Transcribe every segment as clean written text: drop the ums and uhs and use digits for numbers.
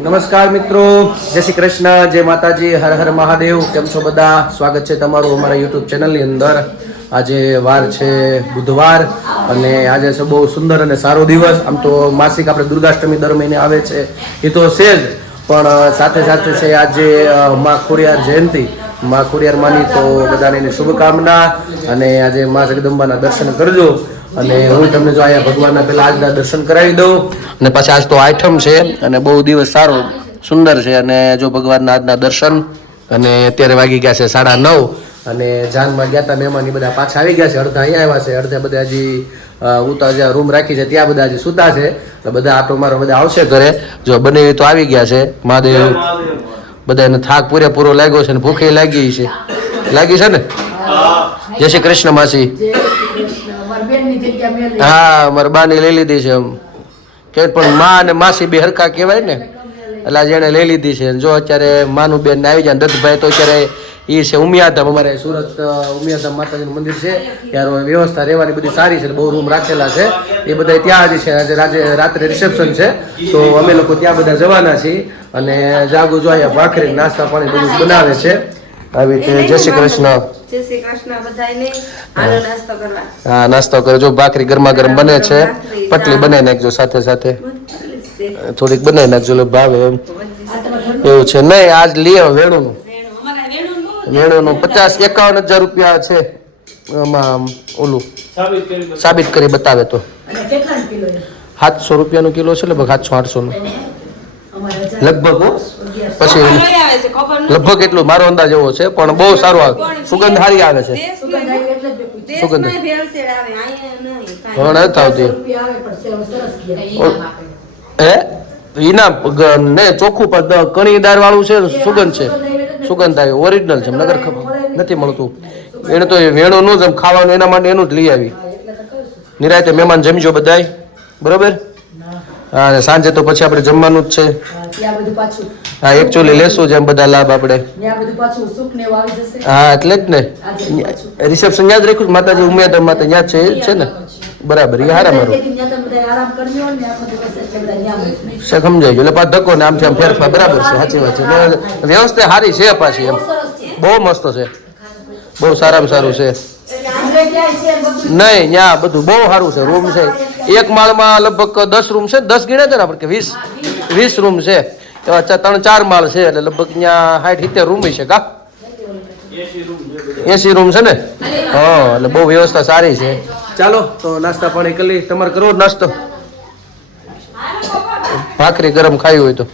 નમસ્કાર મિત્રો, જય શ્રી કૃષ્ણ, જય માતાજી, હર હર મહાદેવ. કેમ છો બધા? સ્વાગત છે તમારું અમારા યુટ્યુબ ચેનલની અંદર. આજે વાર છે બુધવાર અને આજે છે બહુ સુંદર અને સારો દિવસ. આમ તો માસિક આપણે દુર્ગાષ્ટમી દર મહિને આવે છે એ તો છે જ, પણ સાથે સાથે છે આજે મા ખોડિયાર જયંતિ. મા ખોડિયાર માની તો બધાને એની શુભકામના. અને આજે મા જગદંબાના દર્શન કરજો. અને હું તમને જો અહીંયા ભગવાનના પહેલા આજના દર્શન કરાવી દઉં. અને પછી આજ તો આઈટમ છે અને બહુ દિવસ સારો સુંદર છે. અને જો ભગવાનના આજના દર્શન. અને અત્યારે વાગી ગયા છે 9:30. અને જાનમાં ગયા હતા મહેમાન એ બધા પાછા આવી ગયા છે. અડધા અહીંયા આવ્યા છે, અડધા બધા હજી ઉતા જ્યાં રૂમ રાખી છે ત્યાં બધા હજી સૂતા છે. એટલે બધા આટો મારો બધા આવશે ઘરે. જો બને તો આવી ગયા છે. મહાદેવ બધાને થાક પૂરેપૂરો લાગ્યો છે ને ભૂખે લાગી છે. લાગી છે ને? જય શ્રી કૃષ્ણ માસી. હા, મારા બાની લઈ લીધી છે. કે પણ માં અને માસી બે હરખા કહેવાય ને, એટલે જેને લઈ લીધી છે. જો અત્યારે માનું બેન આવી જાય. દત્તભાઈ તો અત્યારે એ છે ઉમિયાધામ. અમારે સુરત ઉમિયાધામ માતાજીનું મંદિર છે, ત્યારે વ્યવસ્થા રહેવાની બધી સારી છે, બહુ રૂમ રાખેલા છે. એ બધા ત્યાં જ છે. આજે રાત્રે રિસેપ્શન છે, તો અમે લોકો ત્યાં બધા જવાના છીએ. અને જાગુ જો અહીંયા ભાખરી નાસ્તા પાણી બધું બનાવે છે. આવી રીતે જય શ્રી કૃષ્ણ. જય શ્રી કૃષ્ણ બધાયને. હાલો નાસ્તો કરવા. હા, નાસ્તો કરજો. ભાખરી ગરમા ગરમ બને છે. પટલી બનાવી નાખજો સાથે સાથે. થોડીક બનાવી નાખજો, એટલે ભાવે એમ. એવું છે નહીં? આજ લઈએ વેણુનું. વેણુનું 50-51 હજાર રૂપિયા છે. આમાં ઓલું સાબિત કરી બતાવે તો 700 રૂપિયાનું કિલો છે, લગભગ 700-800 નું લગભગ. પછી લગભગ એટલું મારો અંદાજ એવો છે, પણ બહુ સારું આવે. સુગંધ સારી આવે છે. સુગંધ પણ નથી આવતી. એના ને ચોખ્ખું પણ કણીદાર વાળું છે. સુગંધ છે, સુગંધ આવે. ઓરિજિનલ છે, નગર નથી મળતું. એને તો વેણું નું જ ખાવાનું, એના માટે એનું જ લઈ આવી. નિરાતે મહેમાન જમજો બધાય, બરોબર? હા, સાંજે તો પછી આપણે જમવાનું જ છે. હા, એકચ્યુઅલી લેશું જેમ બધા લાભ આપણે. હા, એટલે જ ને. રિસેપ્શન યાદ રાખ્યું માતાજી ઉમિયાધામ માતા યાદ છે ને? બરાબર, એ હારા મારું સમજાય ગયું. એટલે પાછ ધક્કો ને આમથી આમ ફેરફાર બરાબર છે. સાચી વાત છે. વ્યવસ્થા સારી છે પાછી, એમ બહુ મસ્ત છે, બહુ સારામાં સારું છે. નહીં, ત્યાં બધું બહુ સારું છે. રૂમ છે એક માળમાં લગભગ 10 રૂમ છે. 10 ગણ્યા છે ને આપણે, કે 20 રૂમ છે. એવા 3-4 માળ છે, એટલે લગભગ ત્યાં 60-70 રૂમ છે. કા 80 રૂમ છે ને? હા, એટલે બહુ વ્યવસ્થા સારી છે. ચાલો તો નાસ્તા પાણી કરી લઈએ. તમારે કરવો નાસ્તો? ભાખરી ગરમ ખાવી હોય તો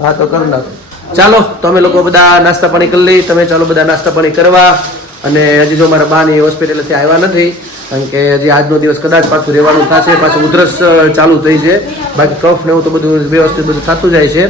હા તો કરી નાખો. ચાલો તો અમે લોકો બધા નાસ્તા પાણી કરી લઈએ. તમે ચાલો બધા નાસ્તા પાણી કરવા. અને હજી જો મારા બાની હોસ્પિટલથી આવ્યા નથી, કારણ કે હજી આજનો દિવસ કદાચ પાછું રહેવાનું થશે. પાછું ઉધરસ ચાલુ થઈ છે. બાકી કફ ને એવું તો બધું વ્યવસ્થિત બધું થતું જાય છે,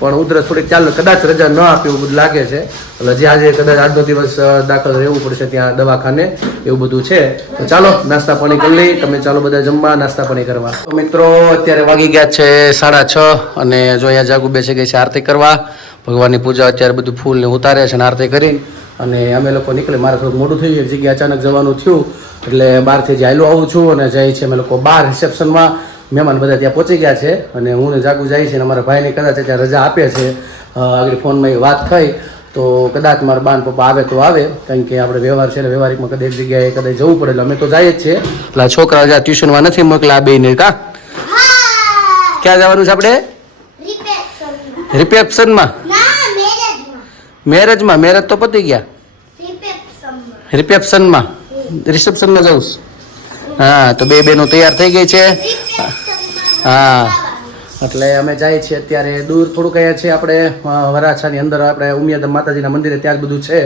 પણ ઉધરસ થોડીક ચાલે. કદાચ રજા ન આપે એવું બધું લાગે છે. એટલે હજી આજે કદાચ આજનો દિવસ દાખલ રહેવું પડશે ત્યાં દવાખાને, એવું બધું છે. તો ચાલો નાસ્તા પાણી કરી લઈએ. તમે ચાલો બધા જમવા, નાસ્તા પાણી કરવા. તો મિત્રો અત્યારે વાગી ગયા છે 6:30. અને જો અહીંયા જાગુ બેસી ગઈ છે આરતી કરવા. ભગવાનની પૂજા અત્યારે બધું ફૂલ ને ઉતારે છે ને આરતી કરીને. અને અમે લોકો નીકળે. મારે થોડુંક મોડું થઈ ગયું, જગ્યાએ અચાનક જવાનું થયું, એટલે બહારથી જ આવેલું આવું છું. અને જાય છે અમે લોકો બહાર રિસેપ્શનમાં. મહેમાન બધા ત્યાં પહોંચી ગયા છે. અને હું ને જાગુ જાય છે. અને અમારા ભાઈને કદાચ ત્યાં રજા આપે છે. આગળ ફોનમાં એ વાત થઈ તો કદાચ મારા બાન પપ્પા આવે તો આવે, કારણ કે આપણે વ્યવહાર છે ને વ્યવહારિકમાં કદાચ જગ્યાએ કદાચ જવું પડે. એટલે અમે તો જઈએ જ છીએ. એટલે છોકરા જ્યાં ટ્યુશનમાં નથી મોકલા બે ને. કા ક્યાં જવાનું છે આપણે? રિસેપ્શનમાં. મેરેજમાં? મેરેજ તો પતી ગયા. રિસેપ્શનમાં જવું. હા, તો બે બહેનો તૈયાર થઈ ગઈ છે. હા, એટલે અમે જઈએ છીએ અત્યારે દૂર થોડુંક. અહીંયા છે આપણે વરાછાની અંદર, આપણે ઉમિયાધામ માતાજીના મંદિરે, ત્યાં જ બધું છે.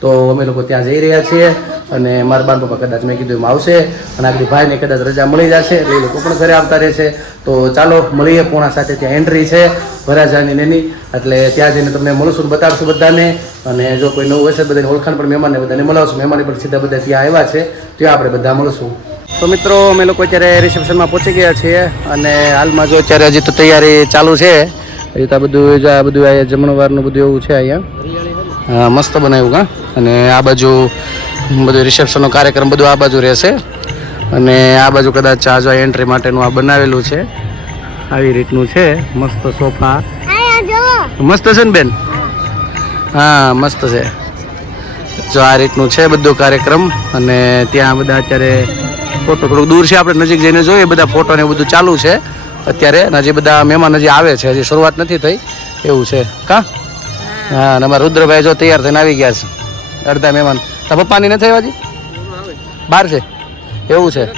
તો અમે લોકો ત્યાં જઈ રહ્યા છીએ. અને મારા બાન પપ્પા કદાચ મેં કીધું એમાં આવશે. અને આપણી ભાઈને કદાચ રજા મળી જશે, એટલે એ લોકો પણ ઘરે આવતા રહેશે. તો ચાલો મળીએ. 6:45 ત્યાં એન્ટ્રી છે વરાજાની એની. એટલે ત્યાં જઈને તમને મળશું, બતાવશું બધાને. અને જો કોઈ નવું હશે બધાને ઓળખાણ પણ મહેમાનને બધાને મળાવશું. મહેમાન પણ સીધા બધા ત્યાં આવ્યા છે, ત્યાં આપણે બધા મળશું. તો મિત્રો અમે લોકો અત્યારે રિસેપ્શનમાં પહોંચી ગયા છીએ. અને હાલમાં જો અત્યારે હજી તો તૈયારી ચાલુ છે. હજી તો આ બધું આ જમણવારનું બધું એવું છે અહીંયા. હા, મસ્ત બનાવ્યું. હા, અને આ બાજુ બધું રિસેપ્શનનો કાર્યક્રમ બધું આ બાજુ રહેશે. અને આ બાજુ કદાચ આ જો એન્ટ્રી માટેનું આ બનાવેલું છે. આવી રીતનું છે મસ્ત સોફા મસ્ત છે ને બેન હા મસ્ત છે જો આ રીતનું છે બધું કાર્યક્રમ અને ત્યાં બધા અત્યારે ફોટો થોડુંક દૂર છે આપણે નજીક જઈને જોઈએ બધા ફોટો ને બધું ચાલુ છે અત્યારે અને હજી બધા મહેમાન હજી આવે છે હજી શરૂઆત નથી થઈ એવું છે કા હા અને અમારા રુદ્રભાઈ જો તૈયાર થઈને આવી ગયા છે અડધા મહેમાન તારા પપ્પાની નથી આવ્યા હજી બહાર છે એવું છે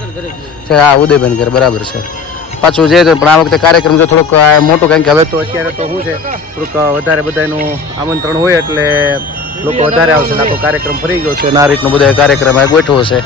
હા ઉદયબેન ઘર બરાબર છે પાછું જે પણ આ વખતે કાર્યક્રમ જો થોડોક મોટો કારણ કે હવે તો અત્યારે તો શું છે થોડુંક વધારે બધાનું આમંત્રણ હોય એટલે લોકો વધારે આવશે ને આખો કાર્યક્રમ ફરી ગયો છે અને આ રીતનો બધા કાર્યક્રમ આ ગોઠવો છે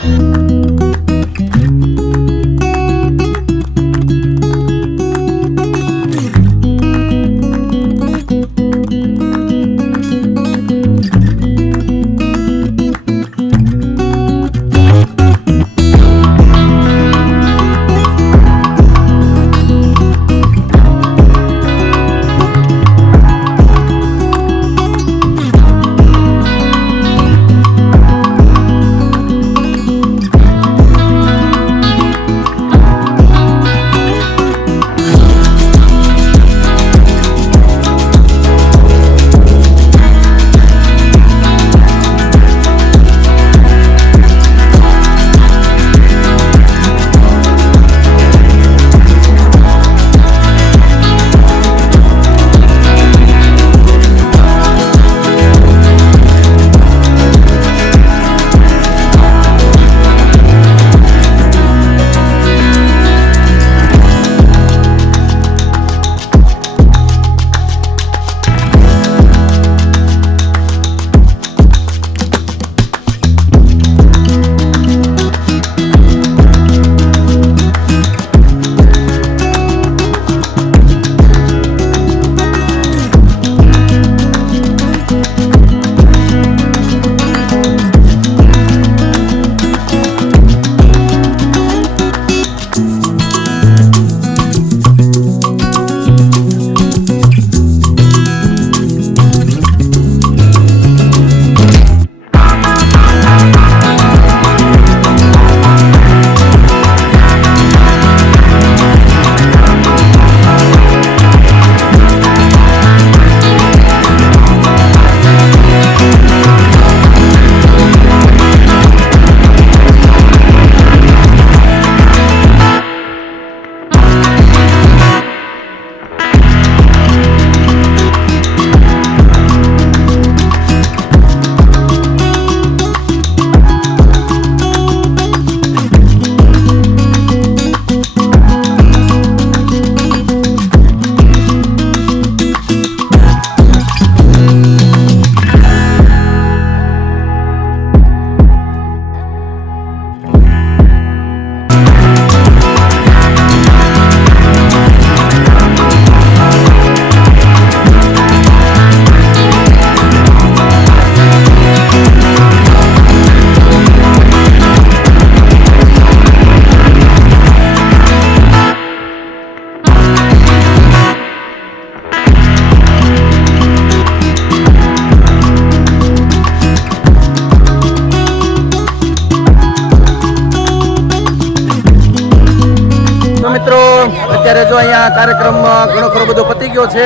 અત્યારે જો અહીંયા કાર્યક્રમ ઘણો ખરો બધો પતી ગયો છે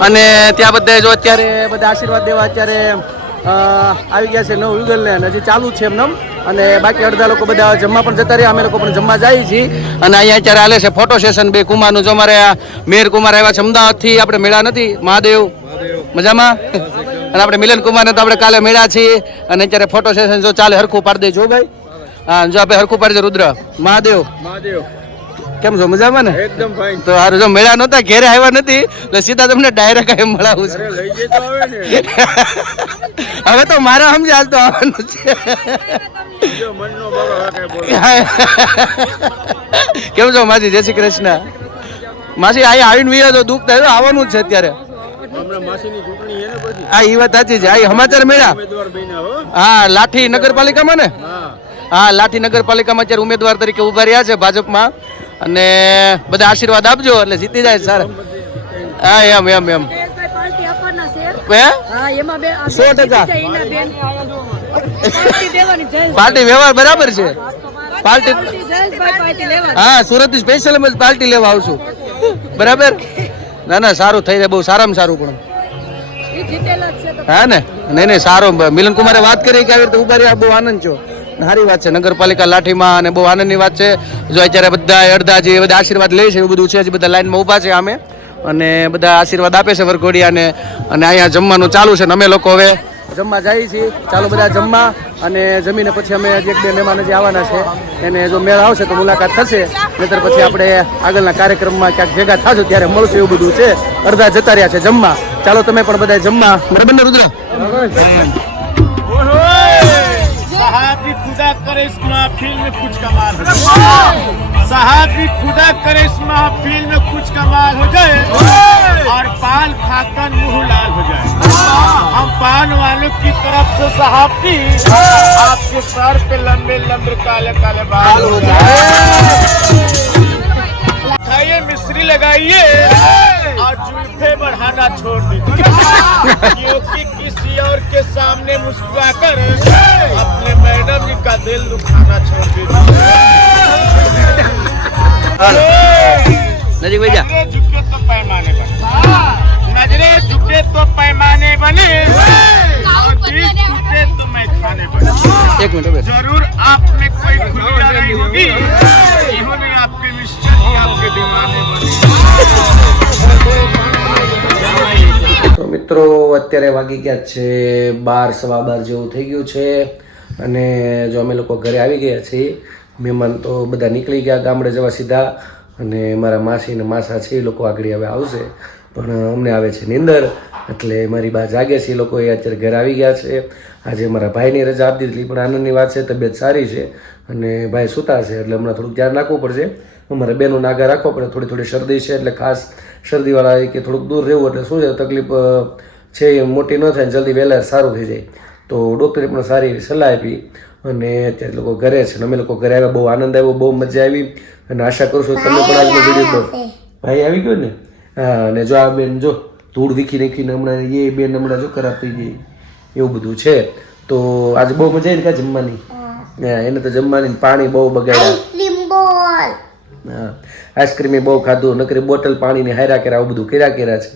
અને ત્યાં બધે જો અત્યારે બધા આશીર્વાદ દેવા અત્યારે આવી ગયા છે નવ યુગલ ને હજી ચાલુ છે એમને અને બાકી અડધા લોકો બધા જમવા પણ જતા રહ્યા અમે લોકો પણ જમવા જઈએ છીએ અને અહીંયા અત્યારે હાલે છે ફોટો સેશન બે કુમારનું જો અમારે મેયર કુમાર આવ્યા છે અમદાવાદથી આપણે મેળા નથી મહાદેવ મજામાં અને આપણે મિલન કુમારને તો આપણે કાલે મેળા છીએ અને અત્યારે ફોટો સેશન જો ચાલે હરખું પાડી દેજો ભાઈ હા જો આપણે હરખું પાડી દે રુદ્ર મહાદેવ કેમ છો મજામાં ને એકદમ ફાઇન તો હારું જો મેળા નહોતા ઘેરે આવ્યા નથી એટલે સીધા તમને ડાયરેક્ટ અહીં મળાવું છે હવે તો મારા સમજે હાલ તો આવવાનું છે કેમ છો માસી જય શ્રી કૃષ્ણ માસી અહીંયા આવીને વિયો તો દુઃખ થાય આવવાનું જ છે અત્યારે હા એ વાત સાચી છે આ સમાચાર મેળા હા લાઠી નગરપાલિકામાં ને હા લાઠી નગરપાલિકામાં અત્યારે ઉમેદવાર તરીકે ઉભા રહ્યા છે ભાજપમાં અને બધા આશીર્વાદ આપજો એટલે જીતી જાય સારા હા એમ એમ એમ 100% પાર્ટી વ્યવહાર બરાબર છે પાર્ટી હા સુરત સ્પેશિયલ પાર્ટી લેવા આવશું બરાબર. ના ના સારું થઈ જાય, બહુ સારામાં સારું. પણ હા ને, નહીં સારું. મિલન કુમારે વાત કરી કે આવી રીતે ઉભા રહ્યા, બહુ આનંદ છો. સારી વાત છે. નગરપાલિકા લાઠીમાં અને બહુ આનંદની વાત છે. જો અત્યારે બધા અડધા જે બધા આશીર્વાદ લે છે એવું બધું છે, હજી બધા લાઈનમાં ઊભા છે આમે, અને બધા આશીર્વાદ આપે છે વરઘોડિયાને. અને અહીંયા જમવાનું ચાલુ છે ને અમે લોકો હવે જમવા જઈએ છીએ. ચાલો બધા જમવા, અને જમીને પછી અમે હજી 1-2 મહેમાન હજી આવવાના છે, એને જો મેળ આવશે તો મુલાકાત થશે, નહીતર પછી આપણે આગળના કાર્યક્રમમાં ક્યાંક ભેગા થાશું ત્યારે મળશે એવું બધું છે. અડધા જતા રહ્યા છે જમવા. ચાલો તમે પણ બધા જમવા. બરાબર ને રુદ્ર? साहब की खुदा करे इस महफिल में कुछ कमाल हो जाए, साहब की खुदा करे इस महफिल में कुछ कमाल हो जाए, और पान खाकर मुंह लाल हो जाए। हम पान वालों की तरफ से साहब की आपके सर पे लंबे लंबे काले काले बाल हो जाए। खाइए मिश्री लगाइए और जुल्फे बढ़ाना छोड़ दीजिए, क्योंकि किसी और के सामने मुस्कुराकर अपने मैडम जी का दिल दुखाना छोड़ दीजिए। नजीक भैया, नजरें झुके तो पैमाने बने, नजरें झुके तो पैमाने बने, और दिल टूटे तो मैं खाने बने। 1 मिनट जरूर आप में कोई खुली आ रही होगी, इन्होंने आपके मिस्टर जी आपके दीवाने बने। તો મિત્રો અત્યારે વાગી ગયા છે 12:15 જેવું થઈ ગયું છે, અને જો અમે લોકો ઘરે આવી ગયા છીએ. મહેમાન તો બધા નીકળી ગયા ગામડે જવા સીધા, અને મારા માસી ને માસા છે એ લોકો આગળ હવે આવશે, પણ અમને આવે છે નીંદર, એટલે મારી બા જાગે છે. એ લોકો એ અત્યારે ઘરે આવી ગયા છે. આજે મારા ભાઈની રજા આપી દીધી, પણ આનંદની વાત છે, તબિયત સારી છે અને ભાઈ સૂતા છે, એટલે હમણાં થોડુંક ધ્યાન રાખવું પડશે. અમારે બેનોને આગળ રાખવો પડે. થોડી શરદી છે, એટલે ખાસ શરદીવાળા કે થોડુંક દૂર રહેવું, એટલે શું છે તકલીફ છે એ મોટી ન થાય, જલ્દી વહેલા સારું થઈ જાય. તો ડૉક્ટરે પણ સારી એવી સલાહ આપી, અને અત્યારે લોકો ઘરે છે, અને અમે લોકો ઘરે આવ્યા. બહુ આનંદ આવ્યો, બહુ મજા આવી, અને આશા કરું છું તમે પણ આજનો વિડીયો ભાઈ આવી ગયો ને. હા, અને જો આ બેન જો ધૂળ વીખી નાખીને હમણાં એ બેન હમણાં જો ખરાબ થઈ ગઈ, એવું બધું છે. તો આજે બહુ મજા આવી ને કાં જમવાની? હા, એને તો જમવાની પાણી બહુ બગાડ્યા. હા, આઈસ્ક્રીમ બહુ ખાધું, નકરી બોટલ પાણીની હાર્યા કર્યા, આવું બધું કર્યા છે.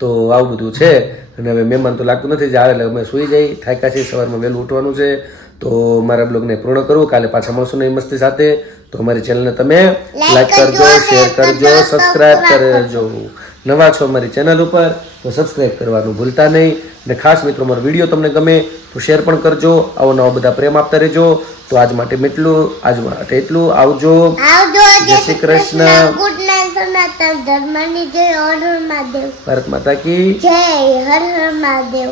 તો આવું બધું છે. અને હવે મહેમાન તો લાગતું નથી જ આવે, એટલે અમે સૂઈ જઈ, થાક્યા છીએ, સવારમાં વહેલું ઉઠવાનું છે. તો મારા બ્લોગને પૂર્ણ કરું. કાલે પાછા મળશું નવી મસ્તી સાથે. તો અમારી ચેનલને તમે લાઈક કરજો, શેર કરજો, સબસ્ક્રાઈબ કરજો. નવા છો અમારી ચેનલ ઉપર તો સબસ્ક્રાઈબ કરવાનું ભૂલતા નહીં. અને ખાસ મિત્રો, મારો વિડીયો તમને ગમે તો શેર પણ કરજો. આવો નવા બધા પ્રેમ આપતા રહેજો. તો આજ માટે એટલું. આવજો. જય શ્રી કૃષ્ણ. Good night. સનાતન ધર્મની જય. હર હર મહાદેવ. ભારત માતા કી જય. હર હર મહાદેવ.